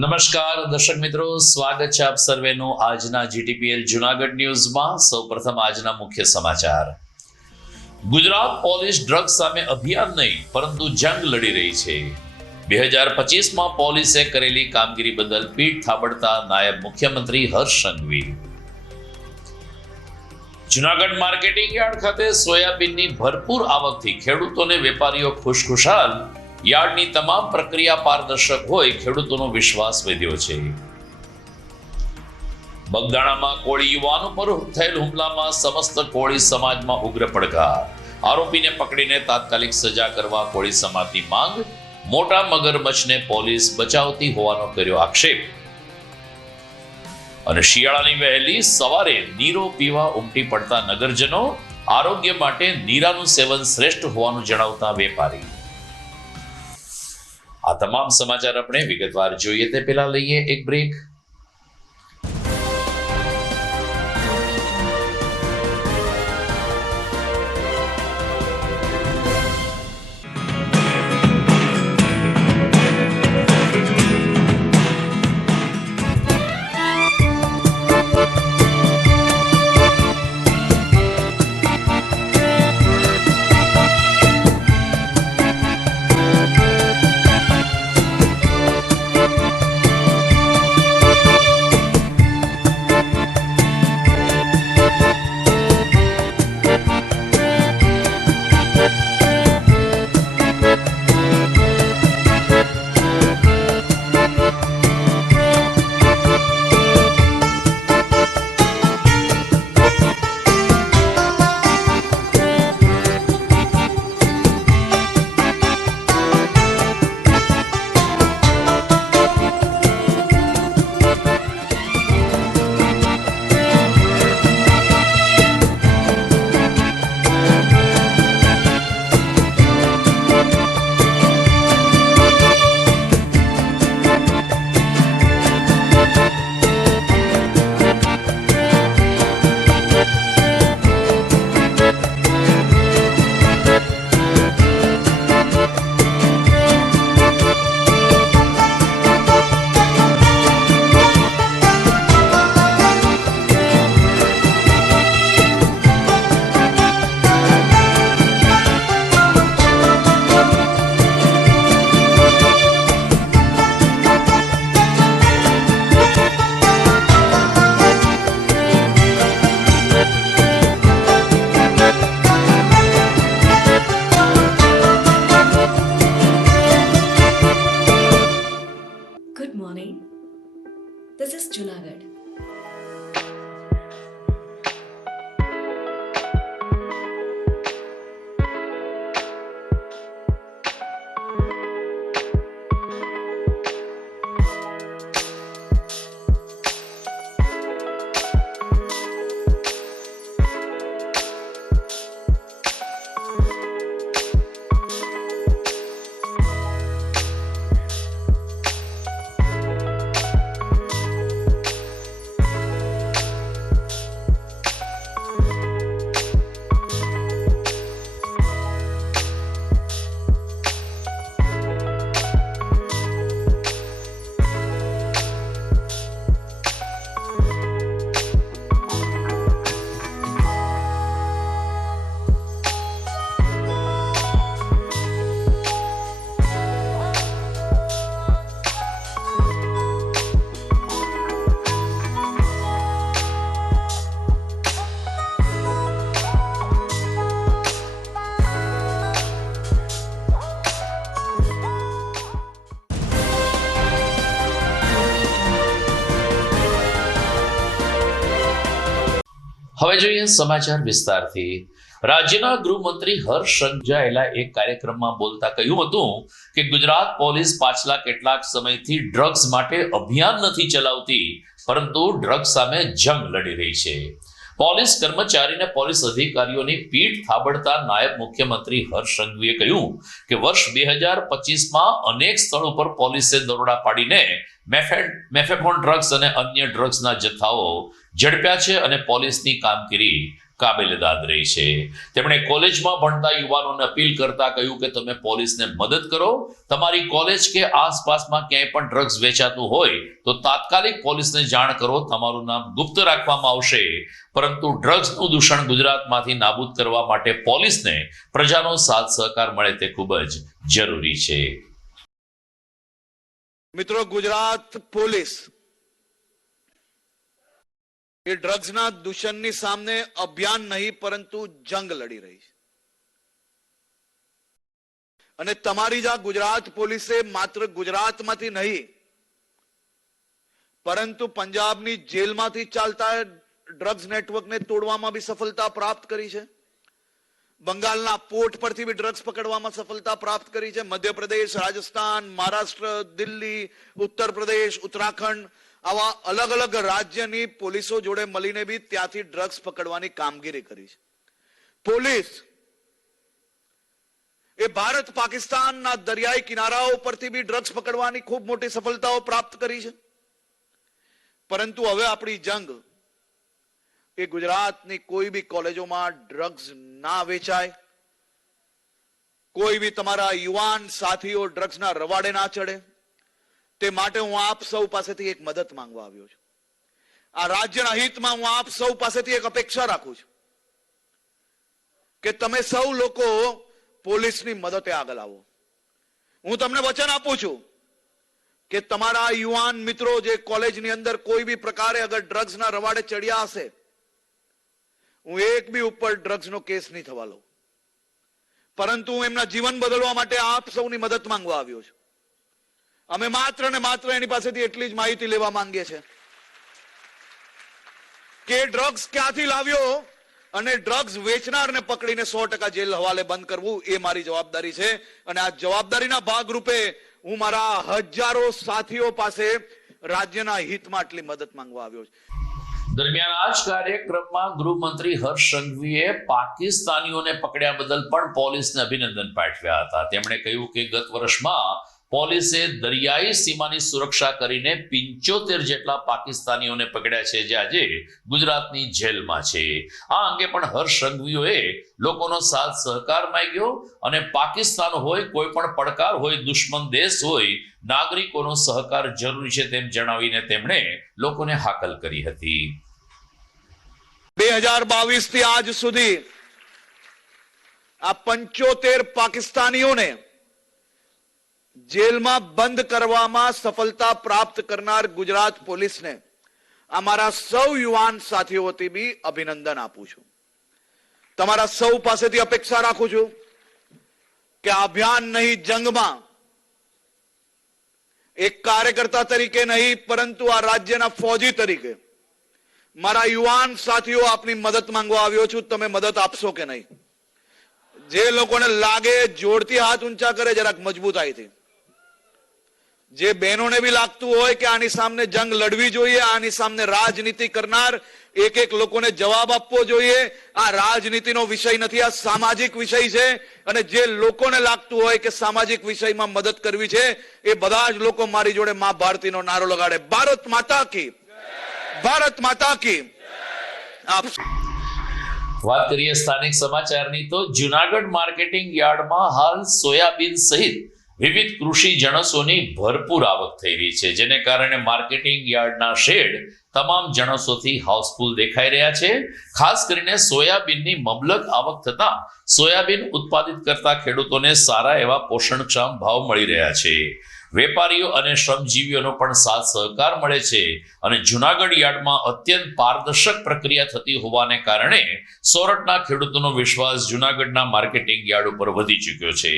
નમસ્કાર દર્શક મિત્રો, સ્વાગત છે આપ સર્વેનું આજના જીટીપીએલ જુનાગઢ ન્યૂઝમાં। સૌપ્રથમ આજના મુખ્ય સમાચાર। ગુજરાત પોલીસ ડ્રગ્સ સામે અભિયાન નહીં પરંતુ જંગ લડી રહી છે। 2025માં પોલીસે કરેલી કામગીરી બદલ પીઠ થાબડતા નાયબ મુખ્યમંત્રી હર્ષ સંઘવી। જુનાગઢ માર્કેટિંગ યાર્ડ ખાતે સોયાબીનની ભરપૂર આવકથી ખેડૂતોને વેપારીઓ ખુશખુશાલ। યાર્ડની તમામ પ્રક્રિયા પારદર્શક હોય ખેડૂતોનો વિશ્વાસ વધ્યો છે। બગદાણામાં કોળી યુવાન ઉપર થયેલ હુમલામાં સમસ્ત કોળી સમાજમાં ઉગ્ર પડઘા। આરોપીને પકડીને તાત્કાલિક સજા કરવા કોળી સમાજની માંગ। મોટા મગરમચ્છને પોલીસ બચાવતી હોવાનો કર્યો આક્ષેપ। અને શિયાળાની વહેલી સવારે નીરો પીવા ઉમટી પડતા નગરજનો। આરોગ્ય માટે નીરાનું સેવન શ્રેષ્ઠ હોવાનું જણાવતા વેપારી। આ તમામ સમાચાર આપણે વિગતવાર જોઈએ તે પહેલા લઈએ એક break. Good morning. This is Junagadh. હવે જોઈએ સમાચાર વિસ્તારથી। રાજ્યના ગૃહમંત્રી હર્ષ સંઘવીએ એક કાર્યક્રમમાં બોલતા કહ્યું હતું કે ગુજરાત પોલીસ પાછલા કેટલાક સમયથી ડ્રગ્સ માટે અભિયાન નથી ચલાવતી પરંતુ ડ્રગ્સ સામે જંગ લડી રહી છે। પોલીસ કર્મચારીને પોલીસ અધિકારીઓની પીઠ થાબડતા નાયબ મુખ્યમંત્રી હર્ષ સંઘવીએ કહ્યું કે વર્ષ 2025માં અનેક સ્થળો પર પોલીસે દરોડા પાડીને મેફેફોન ડ્રગ્સ અને અન્ય ડ્રગ્સના જથ્થાઓ ઝડપ્યા છે અને પોલીસની કામગીરી કાબેલદાદ રહી છે. તેમણે કોલેજમાં ભણતા યુવાનોને અપીલ કરતા કહ્યું કે તમે પોલીસને મદદ કરો. તમારી કોલેજ કે આસપાસમાં ક્યાંય પણ ડ્રગ્સ વેચાતું હોય તો તાત્કાલિક પોલીસને જાણ કરો. તમારું નામ ગુપ્ત રાખવામાં આવશે, પરંતુ ડ્રગ્સનું દૂષણ ગુજરાતમાંથી નાબૂદ કરવા માટે પોલીસને પ્રજાનો સાથ સહકાર મળે તે ખૂબ જ જરૂરી છે. મિત્રો, ગુજરાત પોલીસ એ ડ્રગ્સના દૂષણની સામે અભિયાન નહીં પરંતુ જંગ લડી રહી છે. અને તમારી જ આ ગુજરાત પોલીસે માત્ર ગુજરાતમાંથી નહીં પરંતુ પંજાબની જેલમાંથી ચાલતા ડ્રગ્સ નેટવર્કને તોડવામાં બી સફળતા પ્રાપ્ત કરી છે. બંગાળના પોર્ટ પરથી બી ડ્રગ્સ પકડવામાં સફળતા પ્રાપ્ત કરી છે. મધ્યપ્રદેશ, રાજસ્થાન, મહારાષ્ટ્ર, દિલ્હી, ઉત્તર પ્રદેશ, ઉત્તરાખંડ આવા અલગ અલગ રાજ્યની પોલીસો જોડે મળીને બી ત્યાંથી ડ્રગ્સ પકડવાની કામગીરી કરી છે. પોલીસ એ ભારત પાકિસ્તાનના દરિયાઈ કિનારાઓ પરથી બી ડ્રગ્સ પકડવાની ખૂબ મોટી સફળતાઓ પ્રાપ્ત કરી છે. પરંતુ હવે આપણી જંગ એ ગુજરાતની કોઈ બી કોલેજોમાં ડ્રગ્સ ના વેચાય, કોઈ બી તમારા યુવાન સાથીઓ ડ્રગ્સના રવાડે ના ચડે, તે માટે હું આપ સૌ પાસેથી એક મદદ માંગવા આવ્યો છું. આ રાજ્યના હિતમાં હું આપ સૌ પાસેથી એક અપેક્ષા રાખું છું કે તમે સૌ લોકો પોલીસની મદદે આગળ આવો. હું તમને વચન આપું છું કે તમારા યુવાન મિત્રો જે કોલેજની અંદર કોઈ બી પ્રકારે અગર ડ્રગ્સના રવાડે ચડ્યા હશે, હું એક બી ઉપર ડ્રગ્સનો કેસ નહીં થવા લઉં, પરંતુ હું એમના જીવન બદલવા માટે આપ સૌની મદદ માંગવા આવ્યો છું. અમે માત્ર ને માત્ર એની પાસેથી એટલી જ માહિતી લેવા માંગીએ છીએ કે ડ્રગ્સ ક્યાંથી લાવ્યો અને ડ્રગ્સ વેચનારને પકડીને 100% જેલ હવાલે બંધ કરવું એ મારી જવાબદારી છે. અને આ જવાબદારીના ભાગરૂપે હું મારા હજારો સાથીઓ પાસે રાજ્યના હિતમાં આટલી મદદ માંગવા આવ્યો છું. દરમિયાન આ જ કાર્યક્રમમાં ગૃહમંત્રી હર્ષ સંઘવીએ પાકિસ્તાનીઓને પકડ્યા બદલ પણ પોલીસને અભિનંદન પાઠવ્યા હતા. તેમણે કહ્યું કે ગત વર્ષમાં પોલીસે દરિયાઈ સીમાની સુરક્ષા કરીને 75 જેટલા પાકિસ્તાનીઓને પકડ્યા છે, જે આજે ગુજરાતની જેલમાં છે. આ અંગે પણ હર્ષ સંઘવીએ લોકોનો સાથ સહકાર માંગ્યો અને પાકિસ્તાન હોય, કોઈ પણ પડકાર હોય, દુશ્મન દેશ હોય, નાગરિકોનો સહકાર જરૂરી છે તેમ જણાવીને તેમણે લોકોને હાકલ કરી હતી. 2022 થી આજ સુધી આ 75 પાકિસ્તાનીઓને જેલમાં બંધ કરવામાં સફળતા પ્રાપ્ત કરનાર ગુજરાત પોલીસને અમારા સૌ યુવાન સાથીઓ વતી બી અભિનંદન આપું છું. તમારા સૌ પાસેથી અપેક્ષા રાખું છું કે આ અભિયાન નહીં, જંગમાં એક કાર્યકર્તા તરીકે નહીં પરંતુ આ રાજ્યના ફૌજી તરીકે મારા યુવાન સાથીઓ આપની મદદ માંગવા આવ્યો છું. તમે મદદ આપશો કે નહીં? જે લોકોને લાગે જોરથી હાથ ઊંચા કરે જરાક મજબૂતાઈથી. જે બહેનોને બી લાગતું હોય કે આની સામે જંગ લડવી જોઈએ, આની સામે રાજનીતિ કરનાર એક લોકોને જવાબ આપવો જોઈએ. આ રાજનીતિનો વિષય નથી, આ સામાજિક વિષય છે. અને જે લોકોને લાગતું હોય કે સામાજિક વિષયમાં મદદ કરવી છે એ બધા જ લોકો મારી જોડે મા ભારતીનો નારો લગાડે. ભારત માતા કી, ભારત માતા કી. વાત કરીએ સ્થાનિક સમાચારની તો જૂનાગઢ માર્કેટિંગ યાર્ડમાં હાલ સોયાબીન સહિત વિવિધ કૃષિ જણસોની ભરપૂર આવક થઈ રહી છે, જેને કારણે માર્કેટિંગ યાર્ડના શેડ તમામ જણસોથી હાઉસફુલ દેખાઈ રહ્યા છે. ખાસ કરીને સોયાબીનની મબલક આવક થતા સોયાબીન ઉત્પાદિત કરતા ખેડૂતોને સારા એવા પોષણક્ષમ ભાવ મળી રહ્યા છે. વેપારીઓ અને શ્રમજીવીઓનો પણ સાથ સહકાર મળે છે અને જૂનાગઢ યાર્ડમાં અત્યંત પારદર્શક પ્રક્રિયા થતી હોવાને કારણે સોરઠના ખેડૂતોનો વિશ્વાસ જૂનાગઢના માર્કેટિંગ યાર્ડ ઉપર વધી ચૂક્યો છે.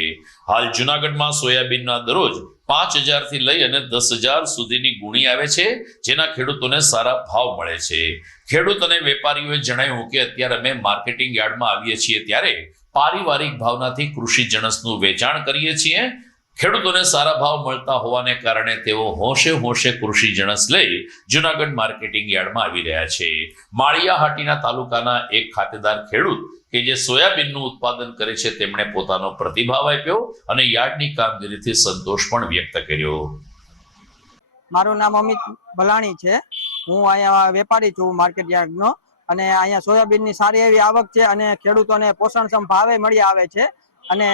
હાલ જૂનાગઢમાં સોયાબીનના દરરોજ 5,000 થી લઈ અને 10,000 સુધીની ગુણી આવે છે, જેના ખેડૂતોને સારા ભાવ મળે છે. ખેડૂત અને વેપારીઓએ જણાવ્યું કે અત્યારે અમે માર્કેટિંગ યાર્ડમાં આવીએ છીએ ત્યારે પારિવારિક ભાવનાથી કૃષિ જણસનું વેચાણ કરીએ છીએ. ખેડૂતોને સારા ભાવ મળતા હોવાને કારણે તેઓ હોંશે હોંશે કૃષિ જણસ લઈ જૂનાગઢ માર્કેટિંગ યાર્ડમાં આવી રહ્યા છે. માળિયાહાટીના તાલુકાના એક ખાતેદાર ખેડૂત કે જે સોયાબીનનું ઉત્પાદન કરે છે, તેમણે પોતાનો પ્રતિભાવ આપ્યો અને યાર્ડની કામગીરીથી સંતોષ પણ વ્યક્ત કર્યો. મારું નામ અમિત ભલાણી છે. હું અહીંયા વેપારી છું માર્કેટ યાર્ડનો. અને અહીંયા સોયાબીનની સારી એવી આવક છે અને ખેડૂતોને પોષણક્ષમ ભાવે મળી આવે છે અને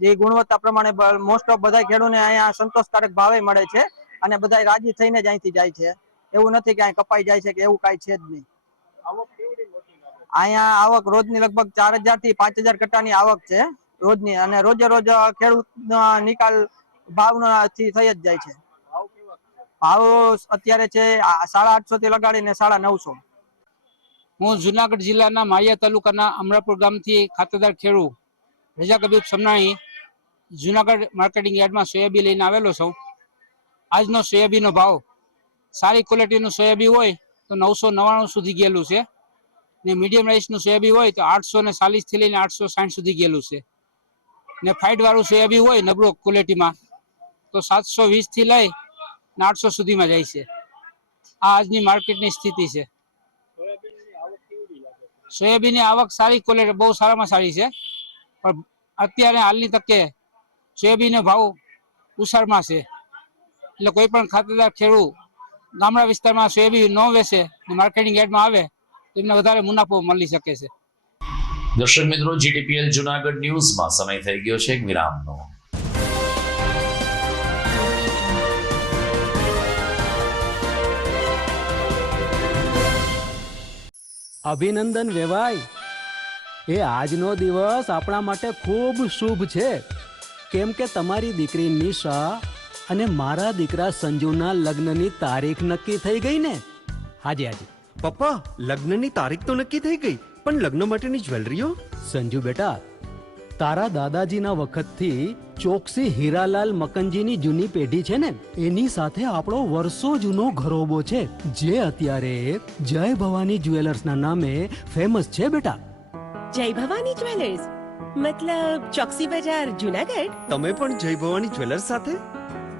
જે ગુણવત્તા પ્રમાણે મોસ્ટ ઓફ બધા ખેડૂતોને અહીંયા સંતોષકારક ભાવે મળે છે અને બધા રાજી થઈને જ અહીંથી જાય છે. એવું નથી કે અહીં કપાઈ જાય છે કે એવું કાંઈ છે જ નહીં. અહીંયા આવક રોજની લગભગ 4000 થી 5000 કટ્ટાની આવક છે રોજની, અને રોજે રોજ ખેડૂત નિકાલ ભાવથી થઈ જ જાય છે. ભાવ અત્યારે છે 850 થી લગાડીને 950. હું જુનાગઢ જિલ્લાના માળિયા તાલુકાના અમરાપુર ગામથી ખાતેદાર ખેડૂત રજા કબીબ સમનાણી જુનાગઢ માર્કેટિંગ યાર્ડમાં સોયાબીન લઈને આવેલો છું. આજનો સોયાબીનનો ભાવ સારી ક્વોલિટીનું સોયાબીન હોય તો 999 સુધી ગયેલું છે ને મીડિયમ રાઈસનું સોયાબીન હોય તો 840 થી લઈને 860 સુધી ગયેલું છે ને ફાઇટ વાળું સોયાબીન હોય નબળો ક્વોલિટીમાં તો 720 થી લઈ 800 સુધીમાં જાય છે. આ આજની માર્કેટની સ્થિતિ છે. સોયાબીનની આવક સારી ક્વોલિટી બહુ સારામાં સારી છે, પણ અત્યારે હાલની તકે સોયાબીનનો ભાવ ઉછાળમાં છે. એટલે કોઈ પણ ખાતેદાર ખેડૂત ગામડા વિસ્તારમાં સોયાબીન ન વેચે માર્કેટિંગ યાર્ડમાં આવે તો એમને વધારે મુનાફો મળી શકે છે. દર્શક મિત્રો, જીટીપીએલ જુનાગઢ ન્યૂઝમાં સમય થઈ ગયો છે એક વિરામનો. અભિનંદન વેવાઈ, એ આજનો દિવસ આપણા માટે ખૂબ શુભ છે, કેમ કે તમારી દીકરી નિશા અને મારા દીકરા સંજુના લગ્નની તારીખ નક્કી થઈ ગઈ ને. હાજી હાજી પપ્પા, લગ્નની તારીખ તો નક્કી થઈ ગઈ, પણ લગ્ન માટેની જ્વેલરીઓ? સંજુ બેટા, તારા દાદાજીના વખતથી ચોકસી હીરાલાલ મકનજીની જૂની પેઢી છે ને, એની સાથે આપણો વર્ષો જૂનો ઘરોબો છે, જે અત્યારે જય ભવાની જ્વેલર્સના નામે ફેમસ છે બેટા. જય ભવાની જ્વેલર્સ મતલબ ચોકસી બજાર જુનાગઢ? તમે પણ જય ભવાની જ્વેલર્સ સાથે?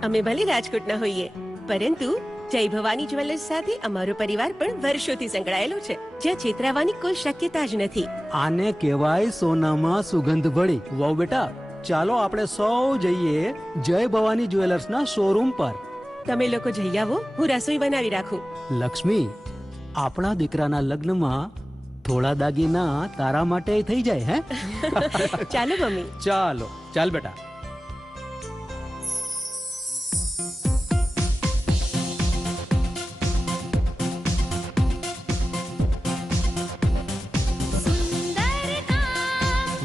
અમે ભલે રાજકોટના હોઈએ, પરંતુ જય ભવાની જ્વેલર્સ સાથે અમારો પરિવાર પણ વર્ષોથી સંકળાયેલો છે, જ્યાં છેતરાવાની કોઈ શક્યતા જ નથી. આને કહેવાય સોનામાં સુગંધ ભળી. વાવ બેટા, ચાલો આપણે સૌ જઈએ જય ભવાની જ્વેલર્સના શોરૂમ પર. તમે લોકો જઈ આવો, હું રસોઈ બનાવી રાખું. લક્ષ્મી, આપણા દીકરાના લગ્નમાં થોડા દાગીના તારા માટે થઈ જાય. હે ચાલો મમ્મી. ચાલો ચાલ બેટા.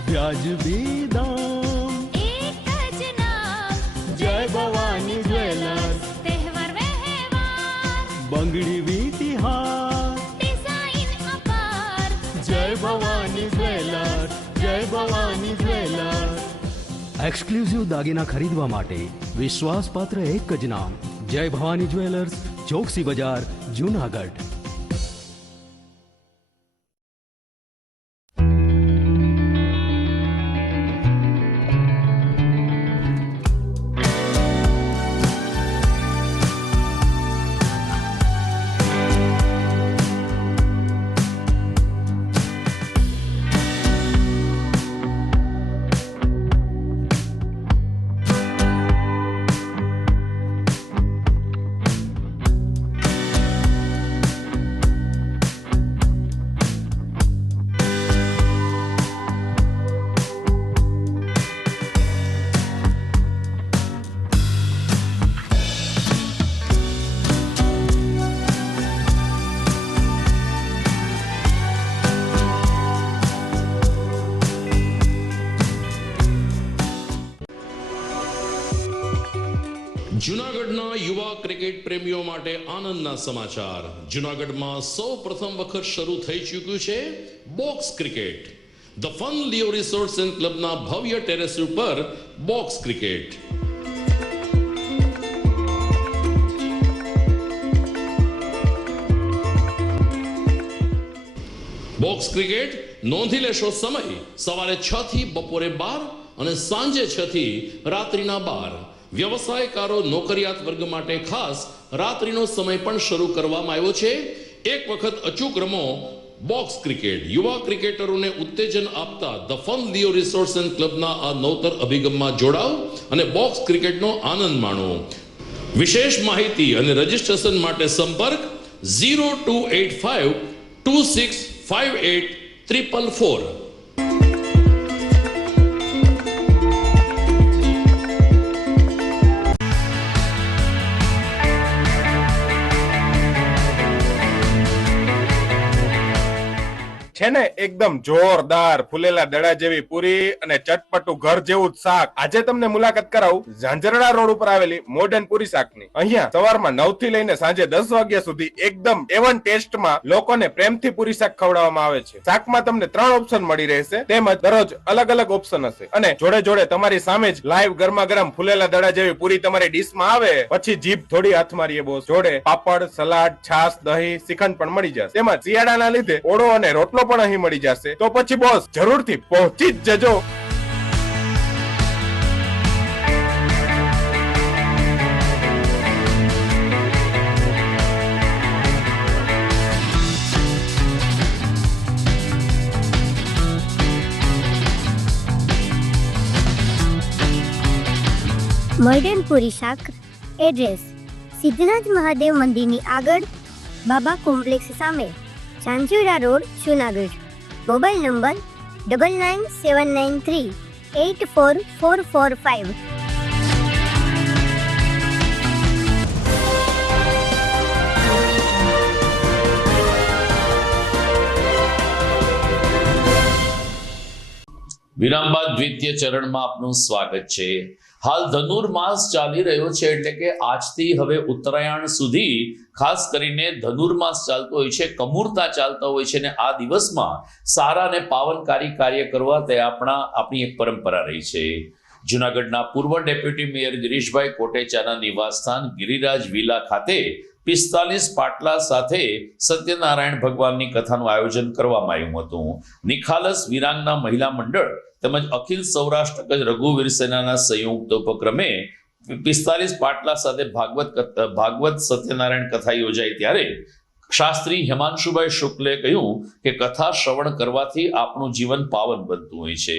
વ્યાજબી દામ, એક જ નામ, જય ભવાની જ્વેલર્સ. તહેવાર વ્યવહાર, બંગડી વીટી હાર, ડિઝાઇન અપાર, જય ભવાની જ્વેલર્સ, જય ભવાની જ્વેલર્સ. એક્સક્લુઝિવ દાગીના ખરીદવા માટે વિશ્વાસપાત્ર એક જ નામ, જય ભવાની જ્વેલર્સ, ચોકસી બજાર, જુનાગઢ. જૂનાગઢના યુવા ક્રિકેટ પ્રેમીઓ માટે આનંદના સમાચાર. જૂનાગઢમાં સૌ પ્રથમ વખત શરૂ થઈ ચૂક્યું છે box cricket. The fun Leo resorts and ક્લબના ભવ્ય ટેરેસ ઉપર બોક્સ ક્રિકેટ. બોક્સ ક્રિકેટ નોંધી લેશો સમય સવારે 6 થી બપોરે 12 અને સાંજે 6 થી રાત્રિના 12. વ્યવસાયકારો નોકરિયાત વર્ગ માટે ખાસ રાત્રિનો સમય પણ શરૂ કરવામાં આવ્યો છે. એક વખત અચૂક રમો બોક્સ ક્રિકેટ. યુવા ક્રિકેટરોને ઉત્તેજન આપતા the fun Leo resorts and ક્લબના આ નવતર અભિગમમાં જોડાઓ અને બોક્સ ક્રિકેટનો આનંદ માણો. વિશેષ માહિતી અને રજીસ્ટ્રેશન માટે સંપર્ક 0285 26 5844. છે ને એકદમ જોરદાર ફૂલેલા દડા જેવી પૂરી અને ચટપટું ઘર જેવું જ શાક. આજે તમને મુલાકાત કરાવું ઝાંઝરડા રોડ ઉપર આવેલી મોડર્ન પૂરી શાકની. અહીંયા સવારમાં 9 થી લઈને સાંજે 10 વાગ્યા સુધી એકદમ એવન ટેસ્ટમાં લોકોને પ્રેમથી પૂરી શાક ખવડાવવામાં આવે છે. શાકમાં તમને 3 ઓપ્શન મળી રહેશે, તેમજ દરરોજ અલગ અલગ ઓપ્શન હશે અને જોડે જોડે તમારી સામે જ લાઈવ ગરમા ગરમ ફૂલેલા દડા જેવી પૂરી તમારી ડીશમાં આવે પછી જીભ થોડી હાથ મારીએ બોસ. જોડે પાપડ, સલાડ, છાશ, દહીં, શ્રીખંડ પણ મળી જશે. તેમજ શિયાળાના લીધે ઓળો અને રોટલો પણ અહીં મળી જશે. તો પછી બોસ જરૂરથી પહોંચી જ જજો. મોડર્ન પૂરી શાક એડ્રેસ સિદ્ધનાથ મહાદેવ મંદિરની આગળ, બાબા કોમ્પ્લેક્સ સામે, Zanzarda road, Junagadh. Mobile number 9979384445. વિરામ બાદ દ્વિતીય ચરણમાં આપનું સ્વાગત છે. હાલ ધનુર્માસ ચાલી રહ્યો છે, એટલે કે આજથી હવે ઉત્તરાયણ સુધી ખાસ કરીને ધનુર્માસ ચાલતો હોય છે, કમૂરતા ચાલતા હોય છે, અને આ દિવસમાં સારા અને પાવનકારી કાર્ય કરવા તે આપણી એક પરંપરા રહી છે. જૂનાગઢના પૂર્વ ડેપ્યુટી મેયર ગિરીશભાઈ કોટેચાના નિવાસસ્થાન ગિરિરાજ વિલા ખાતે 45 પાટલા સાથે સત્યનારાયણ ભગવાનની કથાનું આયોજન કરવામાં આવ્યું હતું. નિખાલસ વિરાંગના મહિલા મંડળ તેમજ અખિલ સૌરાષ્ટ્ર કચ્છ રઘુવીર સેનાના સંયુક્ત ઉપક્રમે 45 પાટલા સાથે ભાગવત સત્યનારાયણ કથા યોજાઈ ત્યારે શાસ્ત્રી હેમાંશુભાઈ શુક્લે કહ્યું કે કથા શ્રવણ કરવાથી આપણું જીવન પાવન બનતું હોય છે.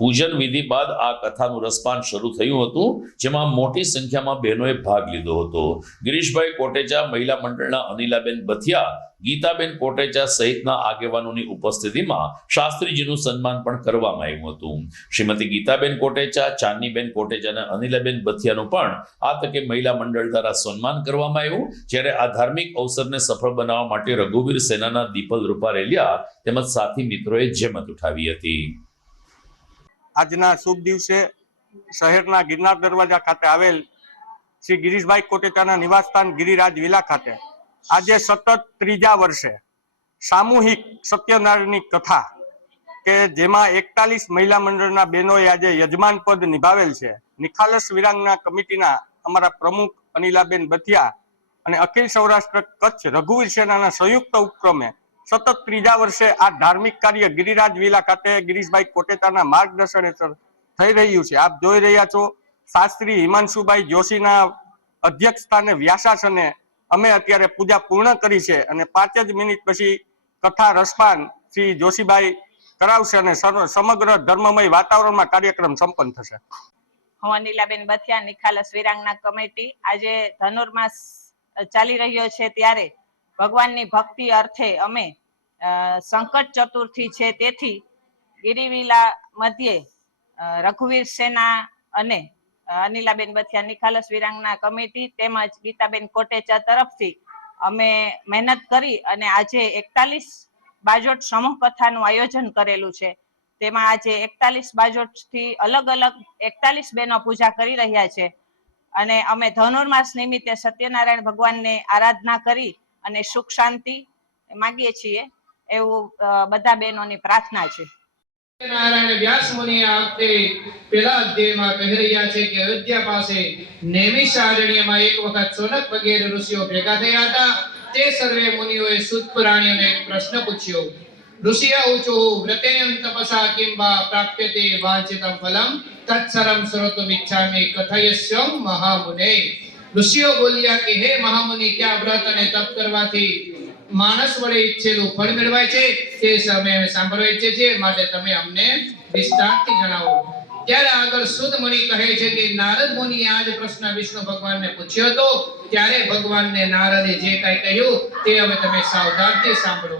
પૂજન વિધિ બાદ આ કથાનું રસપાન શરૂ થયું હતું, જેમાં મોટી સંખ્યામાં બહેનોએ ભાગ લીધો હતો. ગિરીશભાઈ કોટેચા, મહિલા મંડળના અનિલાબેન બથિયા, ગીતાબેન કોટેચા સહિતના આગેવાનોની ઉપસ્થિતિમાં શાસ્ત્રીજીનું સન્માન પણ કરવામાં આવ્યું હતું. શ્રીમતી ગીતાબેન કોટેચા, ચાંદનીબેન કોટેચા અને અનિલાબેન બથિયાનું પણ આ તકે મહિલા મંડળ દ્વારા સન્માન કરવામાં આવ્યું. જ્યારે આ ધાર્મિક અવસરને સફળ બનાવવા માટે રઘુવીર સેનાના દીપલ રૂપારેલિયા તેમજ સાથી મિત્રોએ જહેમત ઉઠાવી હતી. આજના શુભ દિવસે શહેરના ગિરનાર દરવાજા ખાતે આવેલ શ્રી ગિરીશભાઈ કોટેચાના નિવાસસ્થાન ગિરિરાજ વિલા ખાતે આજે સતત 3જા વર્ષે સામૂહિક સત્યનારાયણની કથા કે જેમાં 41 મહિલા મંડળના બહેનોએ આજે યજમાન પદ નિભાવેલ છે. નિખાલસ વિરાંગના કમિટીના અમારા પ્રમુખ અનિલાબેન બથિયા અને અખિલ સૌરાષ્ટ્ર કચ્છ રઘુવીર સેનાના સંયુક્ત ઉપક્રમે સતત 3જા વર્ષે આ ધાર્મિક કાર્ય ગિરિરાજ વિલા ખાતે ગિરીશભાઈ કોટેચાના માર્ગદર્શન હેઠળ થઈ રહ્યું છે. આપ જોઈ રહ્યા છો શાસ્ત્રી હિમાંશુભાઈ જોશીના અધ્યક્ષ સ્થાને વ્યાસાસને અમે અત્યારે પૂજા પૂર્ણ કરી છે અને 5 જ મિનિટ પછી કથા રસપાન શ્રી જોશીભાઈ કરાવશે અને સમગ્ર ધર્મમય વાતાવરણમાં કાર્યક્રમ સંપન્ન થશે. હું અનિલાબેન બથિયા, નિખાલસ વિરાંગના કમિટી. આજે ધનુર્માસ ચાલી રહ્યો છે ત્યારે ભગવાનની ભક્તિ અર્થે અમે સંકટ ચતુર્થી છે તેથી ગિરિવિલા મધ્યે રઘુવીર સેના અને અનિલાબેન બથિયા નિખાલસ વિરાંગના કમિટી તેમજ ગીતાબેન કોટેચા તરફથી અમે મહેનત કરી અને આજે 41 બાજોટ સમૂહ કથાનું આયોજન કરેલું છે. તેમાં આજે 41 બાજોટથી અલગ અલગ 41 બહેનો પૂજા કરી રહ્યા છે અને અમે ધનુર્માસ નિમિત્તે સત્યનારાયણ ભગવાનને આરાધના કરી અને સુખ શાંતિ માંગીએ છીએ એવું બધા બહેનોની પ્રાર્થના છે. નારાયણ વ્યાસ મુનિ આ વખતે પહેલા અધ્યાયમાં કહી રહ્યા છે કે અયોધ્યા પાસે નૈમિષારણ્યમાં એક વખત સોનક વગેરે ઋષિઓ ભેગા થયા હતા. તે સર્વે મુનિઓએ સૂત પુરાણીઓને એક પ્રશ્ન પૂછ્યો. ઋષિય ઊચુ વ્રતેન તપસા કિંવા પ્રાપ્યતે વાંચિતમ ફલમ તત્સરમ શ્રોતુમ ઇચ્છામિ કથયસ્યમ મહામુને. ઋષિઓ બોલ્યા કે હે મહામુનિ, ક્યાં વ્રત અને તપ કરવાથી માણસ વડે ઈચ્છેલું ફળ મેળવાય છે તે સમય અમે સાંભળવા ઈચ્છે છીએ, માટે તમે અમને વિસ્તારથી જણાવો. ત્યારે આગળ સુદ મુનિ કહે છે કે નારદ મુનિએ આ જ પ્રશ્ન વિષ્ણુ ભગવાનને પૂછ્યો હતો. ત્યારે ભગવાનને નારદે જે કાંઈ કહ્યું તે હવે તમે સાવધાનથી સાંભળો.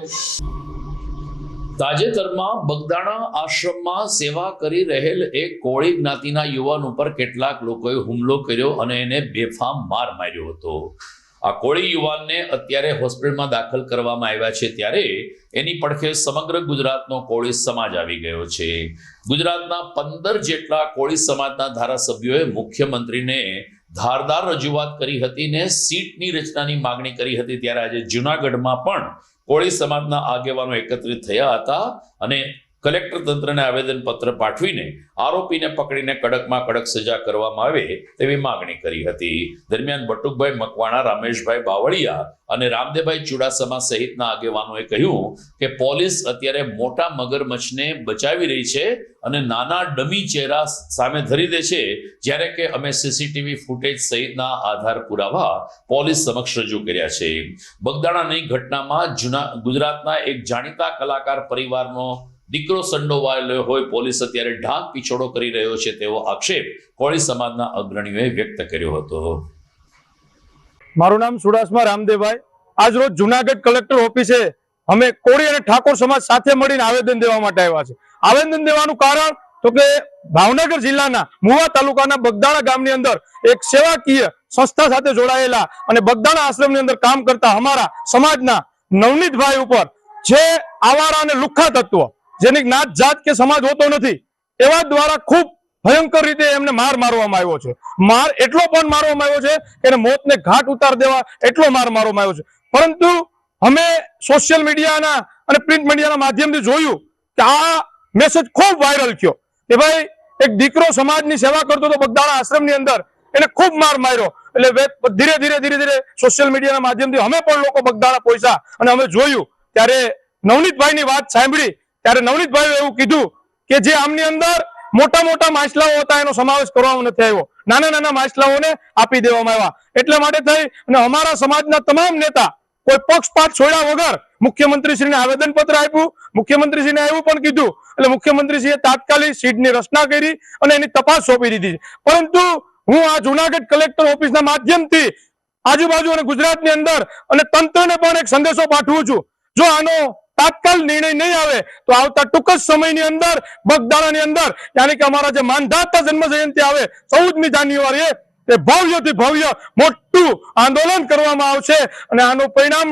તાજેતરમાં બગદાણા આશ્રમમાં સેવા કરી રહેલ એક કોળી જ્ઞાતિના યુવાન ઉપર કેટલાક લોકોએ હુમલો કર્યો અને એને બેફામ માર માર્યો હતો. આ કોળી યુવાનને અત્યારે હોસ્પિટલમાં દાખલ કરવામાં આવ્યા છે, ત્યારે એની પડખે સમગ્ર ગુજરાતનો કોળી સમાજ આવી ગયો છે. ગુજરાતના 15 જેટલા કોળી સમાજના ધારાસભ્યોએ મુખ્યમંત્રીને ધારદાર રજૂઆત કરી હતી ને સીટની રચનાની માંગણી કરી હતી. ત્યારે આજે જૂનાગઢમાં પણ કોળી સમાજના આગેવાનો એકત્રિત થયા હતા અને કલેક્ટર તંત્રને આવેદનપત્ર પાઠવીને આરોપીને પકડીને કડકમાં કડક સજા કરવામાં આવે તેવી માંગણી કરી હતી. દરમિયાન બટુકભાઈ મકવાણા, રામેશભાઈ બાવળિયા અને રામદેવભાઈ ચુડાસમા સહિતના આગેવાનોએ કહ્યું કે પોલીસ અત્યારે મોટા મગરમચ્છને બચાવી રહી છે અને નાના ડમી ચહેરા સામે ધરી દે છે, જ્યારે કે અમે સીસીટીવી ફૂટેજ સહિતના આધાર પુરાવા પોલીસ સમક્ષ રજૂ કર્યા છે. બગદાણાની ઘટનામાં ગુજરાતના એક જાણીતા કલાકાર પરિવારનો દીકરો સંડોવાયેલો હોય પોલીસ અત્યારે ઢાક પીછોડો કરી રહ્યો છે તેવો આક્ષેપ કોળી સમાજના અગ્રણીઓએ વ્યક્ત કર્યો હતો. મારું નામ ચુડાસમા રામદેવભાઈ. આજ રોજ જુનાગઢ કલેક્ટર ઓફિસે અમે કોળી અને ઠાકોર સમાજ સાથે મળીને આવેદન દેવા માટે આવ્યા છે. આવેદન દેવાનું કારણ તો કે ભાવનગર જિલ્લાના મુવા તાલુકાના બગદાણા ગામની અંદર એક સેવાકીય સંસ્થા સાથે જોડાયેલા અને બગદાણા આશ્રમની અંદર કામ કરતા અમારા સમાજના નવનીતભાઈ ઉપર જે આવારા અને લુખ્ખા તત્વો, જેની જ્ઞાત જાત કે સમાજ હોતો નથી, એવા દ્વારા ખૂબ ભયંકર રીતે એમને માર મારવામાં આવ્યો છે. માર એટલો પણ મારવામાં આવ્યો છે કે એને મોતને ઘાટ ઉતાર દેવા એટલો માર મારવામાં આવ્યો છે. પરંતુ અમે સોશિયલ મીડિયાના અને પ્રિન્ટ મીડિયાના માધ્યમથી જોયું કે આ મેસેજ ખૂબ વાયરલ થયો કે ભાઈ એક દીકરો સમાજની સેવા કરતો હતો બગદાણા આશ્રમની અંદર, એને ખૂબ માર માર્યો. એટલે ધીરે ધીરે સોશિયલ મીડિયાના માધ્યમથી અમે પણ લોકો બગદાણા પહોંચ્યા અને અમે જોયું. ત્યારે નવનીતભાઈની વાત સાંભળી ત્યારે નવનીતભાઈએ એવું કીધું કે જે આમની અંદર મોટા મોટા માછલાઓ હતા એનો સમાવેશ કરવામાં નથી આવ્યો, નાના નાના માછલાઓને આપી દેવામાં આવ્યા. એટલા માટે થઈ અને અમારા સમાજના તમામ નેતા કોઈ પક્ષપાત છોડ્યા વગર મુખ્યમંત્રીશ્રીને આવેદનપત્ર આપ્યું. મુખ્યમંત્રીશ્રીને એવું પણ કીધું એટલે મુખ્યમંત્રીશ્રીએ તાત્કાલિક સીટની રચના કરી અને એની તપાસ સોંપી દીધી. પરંતુ હું આ જુનાગઢ કલેક્ટર ઓફિસના માધ્યમથી આજુબાજુ અને ગુજરાતની અંદર અને તંત્રને પણ એક સંદેશો પાઠવું છું. જો આનો તાત્કાલિક નિર્ણય નહીં આવે તો આવતા ટૂંક જ સમયની અંદર બગદાણાની અંદર યાની કે અમારા જે માનધાતા જન્મ જયંતિ આવે 14મી જાન્યુઆરીએ તે ભવ્યથી ભવ્ય મોટું આંદોલન કરવામાં આવશે અને આનું પરિણામ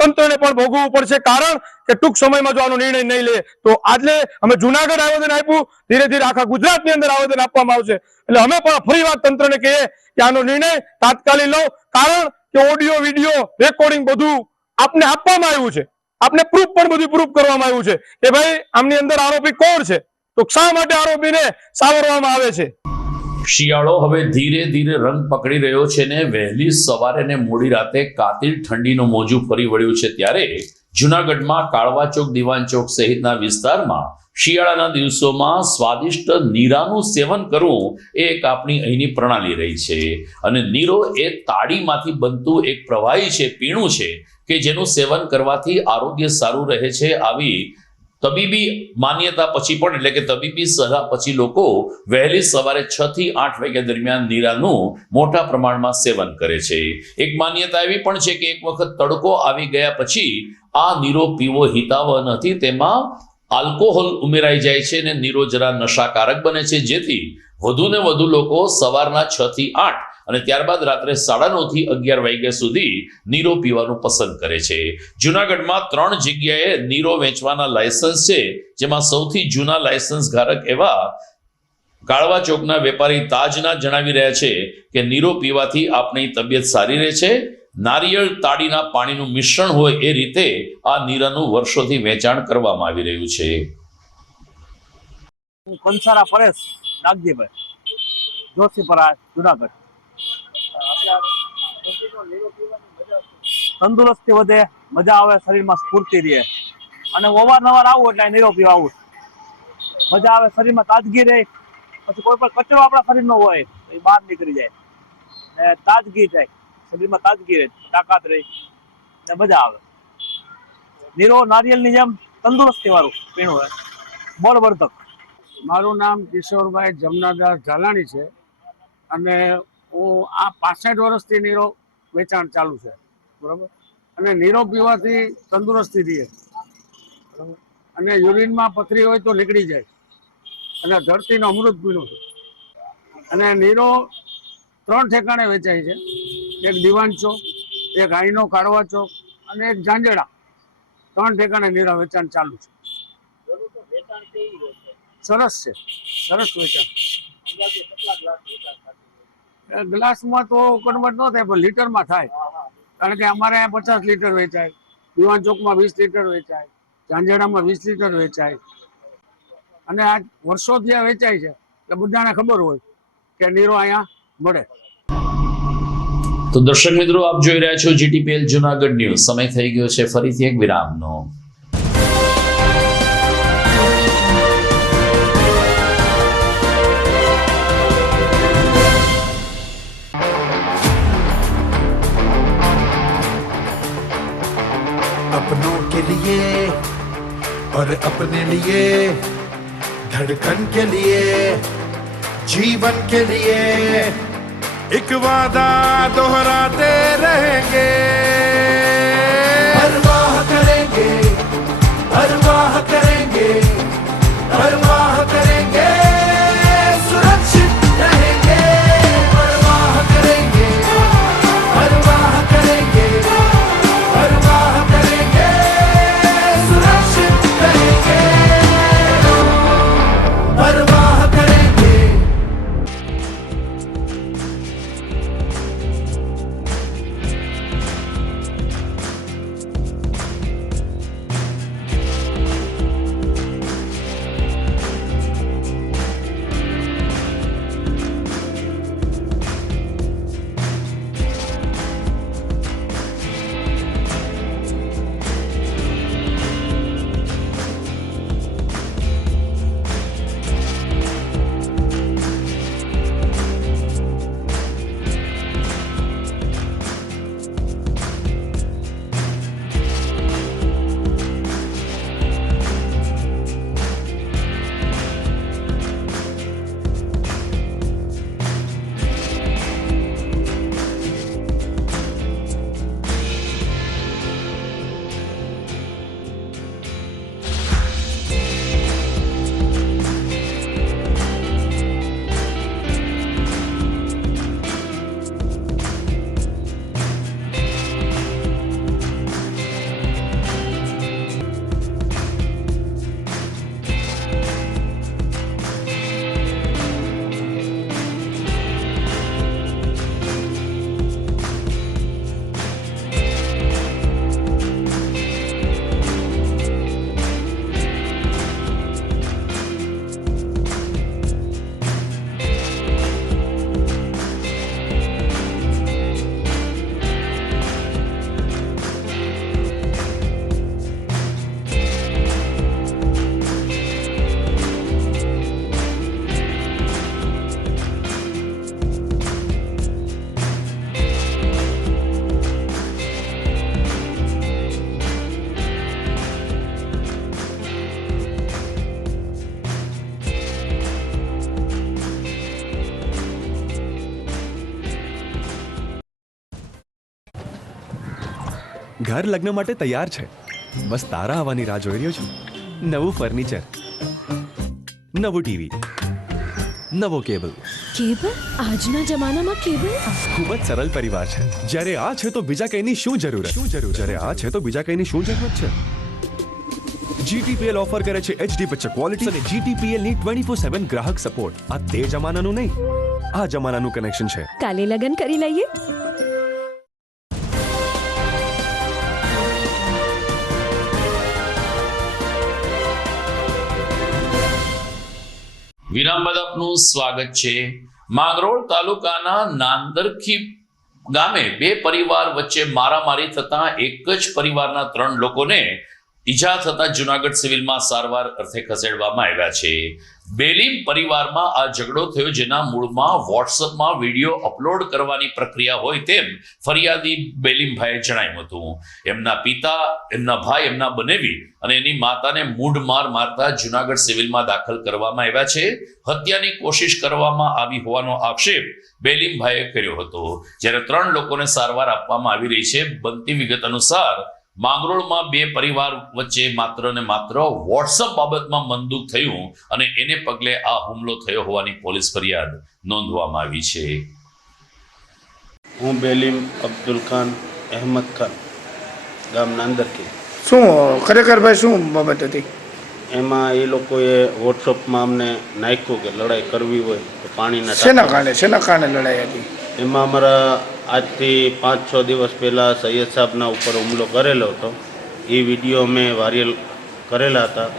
તંત્રને પણ ભોગવવું પડશે. કારણ કે ટૂંક સમયમાં જો આનો નિર્ણય નહીં લે તો આજે અમે જુનાગઢ આવેદન આપ્યું, ધીરે ધીરે આખા ગુજરાતની અંદર આવેદન આપવામાં આવશે. એટલે અમે પણ ફરી વાત તંત્રને કહીએ કે આનો નિર્ણય તાત્કાલિક લો. કારણ કે ઓડિયો, વિડીયો, રેકોર્ડિંગ બધું આપને આપવામાં આવ્યું છે, આપને પ્રૂફ પણ બધું પ્રૂફ કરવામાં આવ્યું છે કે ભાઈ આમની અંદર આરોપી કોણ છે, તો શા માટે આરોપીને સાવરવામાં આવે છે. શિયાળો હવે ધીરે ધીરે રંગ પકડી રહ્યો છે ને વહેલી સવારે ને મોડી રાતે કાતિલ ઠંડીનું મોજું ફરી વળ્યું છે. ત્યારે જૂનાગઢમાં કાળવા ચોક, દીવાન ચોક સહિતના વિસ્તારમાં શિયાળાના દિવસોમાં સ્વાદિષ્ટ નીરાનું સેવન કરવું એ એક આપણી અહીંની પ્રણાલી રહી છે. અને નીરો એ તાડીમાંથી બનતું એક પ્રવાહી છે, પીણું છે કે જેનું સેવન કરવાથી આરોગ્ય સારું રહે છે. આવી તબીબી માન્યતા પછી પણ એટલે કે તબીબી સલાહ પછી લોકો વહેલી સવારે 6 થી 8 વાગ્યા દરમિયાન નીરાનું મોટા પ્રમાણમાં સેવન કરે છે. એક માન્યતા એવી પણ છે કે એક વખત તડકો આવી ગયા પછી આ નીરો પીવો હિતાવહ નથી, તેમાં આલ્કોહોલ ઉમેરાઈ જાય છે અને નીરો જરા નશાકારક બને છે, જેથી વધુ ને વધુ લોકો સવારના 6 થી 8 અને ત્યારબાદ રાત્રે 9:30 થી 11 વાગ્યા સુધી નીરો પીવાનું પસંદ કરે છે. જૂનાગઢમાં 3 જગ્યાએ નીરો વેચવાના લાયસન્સ છે, જેમાં સૌથી જૂના લાયસન્સ ધારક એવા કાળવા ચોકના વેપારી તાજના જણાવી રહ્યા છે કે નીરો પીવાથી આપણી તબિયત સારી રહે છે. નારિયેળ તાડીના પાણીનું મિશ્રણ હોય એ રીતે આ નીરાનું વર્ષોથી વેચાણ કરવામાં આવી રહ્યું છે. હું કંસારા પરેશ નાગજીભાઈ, જોશીપરા, જુનાગઢ. તંદુરસ્તી વધે, મજા આવે, શરીરમાં સ્ફૂર્તિ રહે અને અવારનવાર આવું એટલે નીરો પીવા આવું મજા આવે, શરીરમાં તાજગી રહે. પછી કોઈ પણ કચરો આપણા શરીરનો હોય એ બહાર નીકળી જાય ને તાજગી થાય, શરીરમાં તાજગી રહે, તાકાત રહે ને મજા આવે. નીરો નારિયેળની જેમ તંદુરસ્તી વાળું પીણું હોય, બળવર્ધક. મારું નામ કિશોરભાઈ જમનાદાસ ઝાલાણી છે અને હું આ 65 વર્ષથી નીરો વેચાણ ચાલુ છે, બરાબર. અને નીરો પીવાથી તંદુરસ્તી રહે, બરાબર. અને યુરિનમાં પથરી હોય તો નીકળી જાય અને ધરતીનો અમૃત પીણું છે. અને નીરો 3 ઠેકાણે વેચાય છે, એક દિવાન ચોક, એક આઈનો કાળવા ચોક અને એક ઝાંઝેડા. 3 ઠેકાણે નીરા વેચાણ ચાલુ છે. સરસ છે, સરસ વેચાણ. ગ્લાસમાં તો કન્વર્ટ ન થાય પણ લીટરમાં થાય, કારણ કે અમારે 50 લીટર વેચાય, દિવાન ચોકમાં 20 લીટર વેચાય, ઝાંઝેડામાં 20 લીટર વેચાય. અને આ વર્ષોથી આ વેચાય છે એટલે બધાને ખબર હોય કે નીરો અહીંયા મળે. તો દર્શક મિત્રો, આપ જોઈ રહ્યા છો GTPL જુનાગઢ ન્યૂઝ. સમય થઈ ગયો છે ફરીથી એક વિરામનો. अपनों के लिए और अपने लिए, धड़कन के लिए, जीवन के लिए एक वादा दोहराते रहेंगे, परवाह करेंगे, परवाह करेंगे, परवाह करेंगे, सुरक्षित रहेंगे, परवाह करेंगे, परवाह करेंगे, परवाह करेंगे, सुरक्षित रहेंगे, परवाह करेंगे. ઘર લગ્ન માટે તૈયાર છે, બસ તારા આવવાની રાહ જોઈ રહ્યો છું. નવું ફર્નિચર, નવું ટીવી, નવો કેબલ. કેબલ? આજના જમાનામાં કેબલ? ખૂબ જ સરળ પરિવાર છે. જ્યારે આ છે તો બીજા કઈની શું જરૂરત? જ્યારે આ છે તો બીજા કઈની શું જરૂરત છે? GTPL ઓફર કરે છે HD પિક્ચર ક્વોલિટી અને GTPL ની 24/7 ગ્રાહક સપોર્ટ. આ તે જમાનાનું નહીં, આ જમાનાનું કનેક્શન છે. કાલે લગન કરી લઈએ. વિરામ બાદ આપનું સ્વાગત છે. માંગરોળ તાલુકાના નાંદરખી ગામે 2 પરિવાર વચ્ચે મારામારી થતા એક જ પરિવારના 3 લોકોને ઈજા થતા જુનાગઢ સિવિલમાં સારવાર અર્થે ખસેડવામાં આવ્યા છે. બેલીમ પરિવારમાં આ ઝઘડો થયો, જેના મૂળમાં વોટ્સઅપમાં વિડીયો અપલોડ કરવાની પ્રક્રિયા હોય તેમ ફરિયાદી બેલીમભાઈએ જણાવ્યું હતું. એમના પિતા, એમના ભાઈ, એમના બનેવી અને એની માતાને મૂઢ માર મારતા જુનાગઢ સિવિલમાં દાખલ કરવામાં આવ્યા છે. હત્યાની કોશિશ કરવામાં આવી હોવાનો આક્ષેપ બેલીમભાઈએ કર્યો હતો, જ્યારે 3 લોકોને સારવાર આપવામાં આવી રહી છે. બનતી વિગત અનુસાર માંગરોળમાં બે પરિવાર વચ્ચે માત્ર ને માત્ર વોટ્સઅપ બાબતમાં મનદુખ થયું અને એને પગલે આ હુમલો થયો હોવાની પોલીસ ફરિયાદ નોંધવામાં આવી છે. હું બેલીમ અબ્દુલ ખાન અહેમદ ખાન, ગામ નાંદરકી. શું ખરેખર ભાઈ શું બાબત હતી? એમાં એ લોકોએ વોટ્સઅપમાં અમને નાખ્યું કે લડાઈ કરવી હોય તો પાણીના શેના કારણે લડાઈ હતી? એમાં અમારા આજથી 5-6 દિવસ પહેલાં સૈયદ સાહેબના ઉપર હુમલો કરેલો હતો. એ વિડીયો અમે વાયરલ કરેલા હતા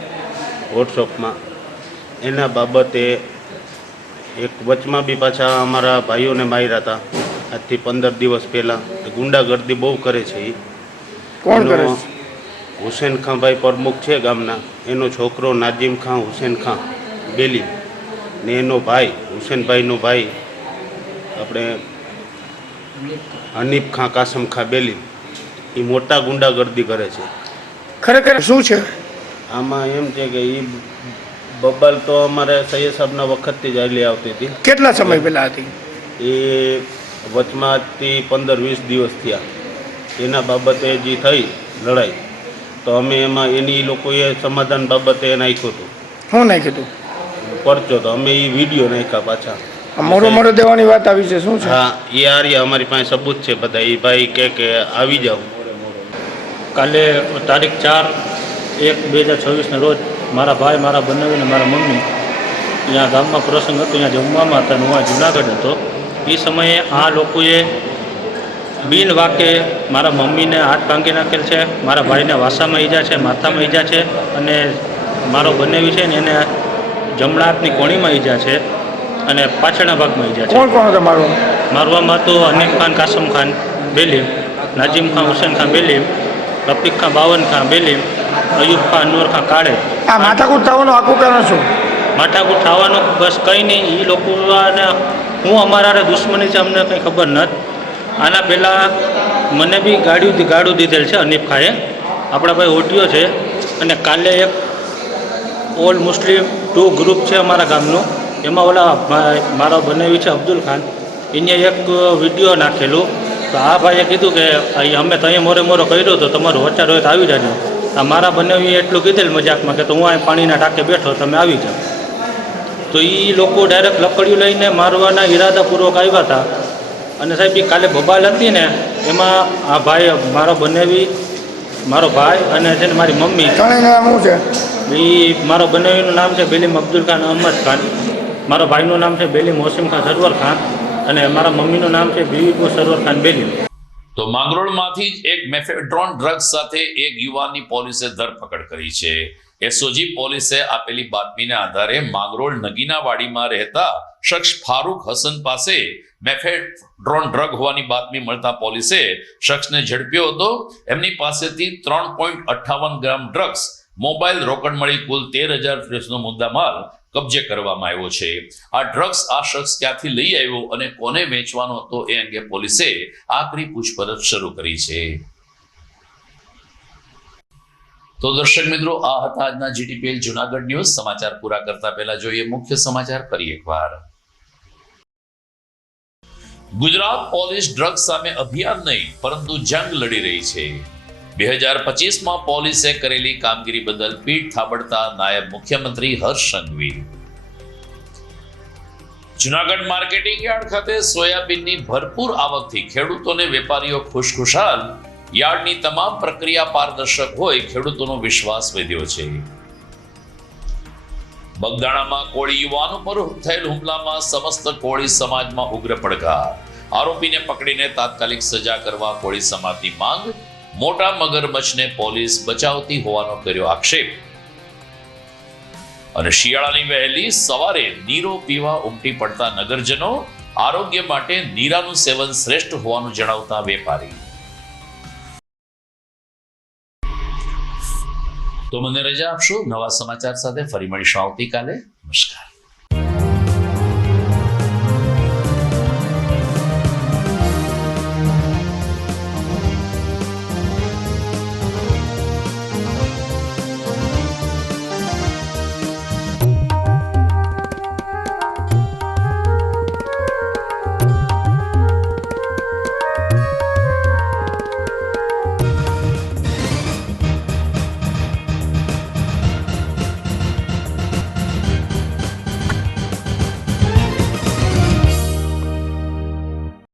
વોટ્સઅપમાં. એના બાબતે એક વચમાં બી પાછા અમારા ભાઈઓને માર્યા હતા આજથી 15 દિવસ પહેલાં. ગુંડાગર્દી બહુ કરે છે. એ કોણ કરે છે? હુસેન ખાન ભાઈ પ્રમુખ છે ગામના, એનો છોકરો નાજીમ ખાન હુસેન ખાન બેલી ને એનો ભાઈ હુસેનભાઈનો ભાઈ આપણે હનીફ ખાન કાસમ ખાન બેલી, એ મોટા ગુંડાગર્દી કરે છે. ખરેખર શું છે આમાં? એમ છે કે એ બબાલ તો અમારે સૈયદ સાહેબના વખતથી જ આવેલી આવતી હતી. કેટલા સમય પહેલા હતી? એ વચમાંથી 15-20 દિવસ થયા. એના બાબતે જે થઈ લડાઈ તો અમે એમાં એની લોકોએ સમાધાન બાબતે નાખ્યું હતું. શું નાખ્યું હતું? પરચો તો અમે એ વિડીયો નાખ્યા પાછા. મોરો દેવાની વાત આવી છે, શું છે? હા, એ આર્યા અમારી પાસે સબૂત છે બધા. એ ભાઈ કે આવી જાઓ. કાલે તારીખ 4/1/2024 રોજ મારા ભાઈ, મારા બનાવીને મારા મમ્મી અહીંયા ગામમાં પ્રસંગ હતો, અહીંયા જમવામાં હતા. હું જુનાગઢ હતો. એ સમયે આ લોકોએ બિન વાકે મારા મમ્મીને હાથ ભાંગી નાખેલ છે, મારા ભાઈને વાસામાં ઈજા છે, માથામાં ઈજા છે, અને મારો બનાવી છે ને એને જમણા હાથની કોણીમાં ઈજા છે અને પાછળના ભાગમાં ઈજા છે. કોણ કોણ હતા મારવામાં? તો હનીફ ખાન કાસમ ખાન બેલીમ, નાજીમ ખાન હુસેન ખાન બેલીમ, રફીક ખાન બાવન ખાન બેલીમ, અયુબ ખાન અનવર ખાન કાળે. આ માથાકૂટ થવાનું આખું કારણ શું? માથાકૂટ થવાનું બસ કંઈ નહીં. એ લોકોને હું અમારા દુશ્મની છે, અમને કંઈ ખબર નથી. આના પહેલાં મને બી ગાડું દીધેલ છે હનીફ ખાએ, આપણા ભાઈ ઓટીઓ છે. અને કાલે એક ઓલ મુસ્લિમ 2 ગ્રુપ છે અમારા ગામનું, એમાં ઓલા મારો બનાવી છે અબ્દુલ ખાન, એને એક વિડીયો નાખેલું. તો આ ભાઈએ કીધું કે અમે તો અહીંયા મોરો કર્યો તો તમારું વચાર હોય તો આવી જાજો. આ મારા બનાવીએ એટલું કીધેલ મજાકમાં કે તો હું અહીં પાણીના ટાંકે બેઠો, તમે આવી જાઓ. તો એ લોકો ડાયરેક્ટ લકડીઓ લઈને મારવાના ઈરાદાપૂર્વક આવ્યા હતા. અને સાહેબ એ કાલે બબાલ હતી ને, એમાં આ ભાઈ મારો બનાવી, મારો ભાઈ અને છે ને મારી મમ્મી, શું છે એ મારો બનાવીનું નામ છે બેલીમ અબ્દુલ ખાન અહમદ ખાન, મારો ભાઈનું નામ છે બેલીમ મોસીમ ખાન સરવર ખાન, અને મારા મમ્મીનું નામ છે બીવીપુર સરવર ખાન બેલીમ. તો માંગરોળમાંથી જ એક મેફેડ્રોન ડ્રગ્સ સાથે એક યુવાનની પોલીસે ધરપકડ કરી છે. એસઓજી પોલીસે આપેલી બાતમીના આધારે માંગરોળ નગીનાવાડીમાં રહેતા શખ્સ ફારૂક હસન પાસે મેફેડ્રોન ડ્રગ હોવાની બાતમી મળતા પોલીસે શખ્સને ઝડપ્યો હતો. એમની પાસેથી 3.58 ગ્રામ ડ્રગ્સ, મોબાઈલ, રોકડ મળી કુલ 13,000 નો મુદ્દામાલ કબજે કરવામાં આવ્યો છે. આ ડ્રગ્સ આ શખ્સ ક્યાંથી લઈ આવ્યો અને કોને વેચવાનો હતો એ અંગે પોલીસે આકરી પૂછપરછ શરૂ કરી છે. તો દર્શક મિત્રો, આ હતા આજના જીટીપીએલ જુનાગઢ ન્યૂઝ. સમાચાર પૂરા કરતા પહેલા જોઈએ મુખ્ય સમાચાર ફરી એકવાર. ગુજરાત પોલીસ ડ્રગ્સ સામે અભિયાન નહીં પરંતુ જંગ લડી રહી છે. 2025માં પોલીસે કરેલી કામગીરી બદલ પીઠ થાબડતા નાયબ મુખ્યમંત્રી હર્ષ સંઘવી. જુનાગઢ માર્કેટિંગ યાર્ડ ખાતે સોયાબીનની ભરપૂર આવકથી ખેડૂતોને વેપારીઓ ખુશખુશાલ. યાર્ડની તમામ પ્રક્રિયા પારદર્શક હોય, ખેડૂતોનો વિશ્વાસ વધ્યો છે. બગદાણામાં કોળી યુવાન ઉપર થયેલ હુમલામાં સમસ્ત કોળી સમાજમાં ઉગ્ર પડકાર. આરોપીને પકડીને તાત્કાલિક સજા કરવા કોળી સમાજની માંગ. મોટા મગરમચ્છને પોલીસ બચાવતી હોવાનો કર્યો આક્ષેપ. અને શિયાળાની વહેલી સવારે નીરો પીવા ઉમટી પડતા નગરજનો. આરોગ્ય માટે નીરાનું સેવન શ્રેષ્ઠ હોવાનું જણાવતા વેપારી. તો મને રજા આપશો. નવા સમાચાર સાથે ફરી મળીશું આવતીકાલે. નમસ્કાર.